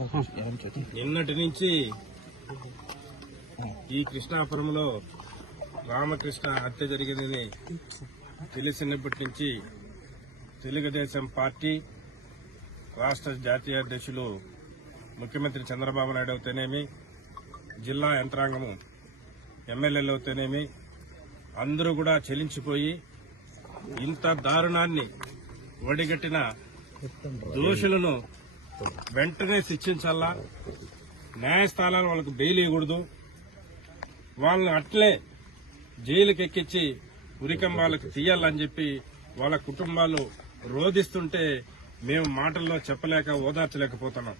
నిన్నటి నుంచి ఈ కృష్ణాపురంలో రామకృష్ణ హత్య జరిగిందని తెలిసినప్పటి నుంచి తెలుగుదేశం పార్టీ రాష్ట్ర జాతీయ అధ్యక్షులు ముఖ్యమంత్రి చంద్రబాబు నాయుడు అయితేనేమి, జిల్లా యంత్రాంగము, ఎమ్మెల్యేలు అయితేనేమి అందరూ కూడా చెలించిపోయి ఇంత దారుణాన్ని ఒడిగట్టిన దోషులను వెంటనే శిక్షించాలా, న్యాయస్థానాలు వాళ్ళకు బెయిల్ ఇవ్వకూడదు, వాళ్ళని అట్లే జైలుకి ఎక్కించి ఉరికంబాలకు తీయాలని చెప్పి వాళ్ళ కుటుంబాలు రోధిస్తుంటే మేము మాటల్లో చెప్పలేక ఓదార్చలేకపోతున్నాం.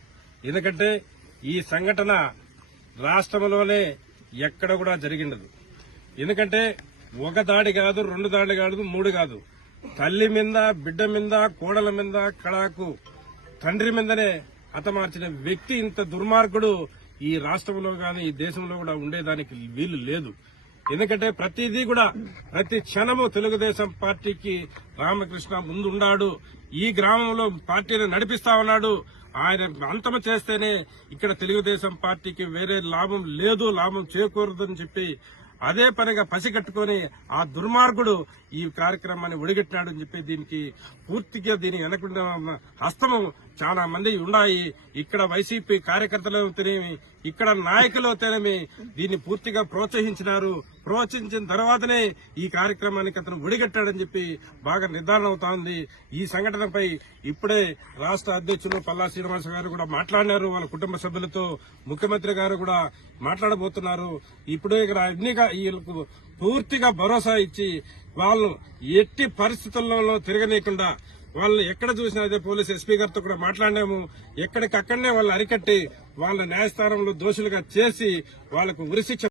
ఎందుకంటే ఈ సంఘటన రాష్ట్రంలోనే ఎక్కడ కూడా జరిగినది. ఎందుకంటే ఒక దాడి కాదు, 2 దాడులు కాదు, 3 కాదు, తల్లి మీద, బిడ్డ మీద, కోడల మీద, కళాకు తండ్రి మీదనే హతమార్చిన వ్యక్తి ఇంత దుర్మార్గుడు ఈ రాష్ట్రంలో గాని ఈ దేశంలో కూడా ఉండేదానికి వీలు లేదు. ఎందుకంటే ప్రతిదీ కూడా ప్రతి క్షణము తెలుగుదేశం పార్టీకి రామకృష్ణ ముందున్నాడు, ఈ గ్రామంలో పార్టీని నడిపిస్తా ఉన్నాడు. ఆయన అంతమ చేస్తేనే ఇక్కడ తెలుగుదేశం పార్టీకి వేరే లాభం లేదు, లాభం చేకూరదని చెప్పి అదే పనిగా పసిగట్టుకుని ఆ దుర్మార్గుడు ఈ కార్యక్రమాన్ని ఒడిగట్టినాడని చెప్పి దీనికి పూర్తిగా దీని వెనకుండా హస్తము చాలా మంది ఉన్నాయి. ఇక్కడ వైసీపీ కార్యకర్తలు అవుతేనేమి, ఇక్కడ నాయకులు అవుతేనేమి దీన్ని పూర్తిగా ప్రోత్సహించినారు. ప్రోత్సహించిన తర్వాతనే ఈ కార్యక్రమానికి అతను ఒడిగట్టాడని చెప్పి బాగా నిర్ధారణ అవుతా ఉంది. ఈ సంఘటనపై ఇప్పుడే రాష్ట్ర అధ్యక్షులు పల్లా శ్రీనివాస గారు కూడా మాట్లాడినారు. వాళ్ళ కుటుంబ సభ్యులతో ముఖ్యమంత్రి గారు కూడా మాట్లాడబోతున్నారు. ఇప్పుడే వీళ్ళకు పూర్తిగా భరోసా ఇచ్చి వాళ్ళు ఎట్టి పరిస్థితుల్లో తిరగనీయకుండా వాళ్ళు ఎక్కడ చూసినా అదే పోలీస్ ఎస్పీ గారితో కూడా మాట్లాడినాము. ఎక్కడికక్కడనే వాళ్ళు అరికట్టి వాళ్ళ న్యాయస్థానంలో దోషులుగా చేసి వాళ్లకు ఉరిశిక్ష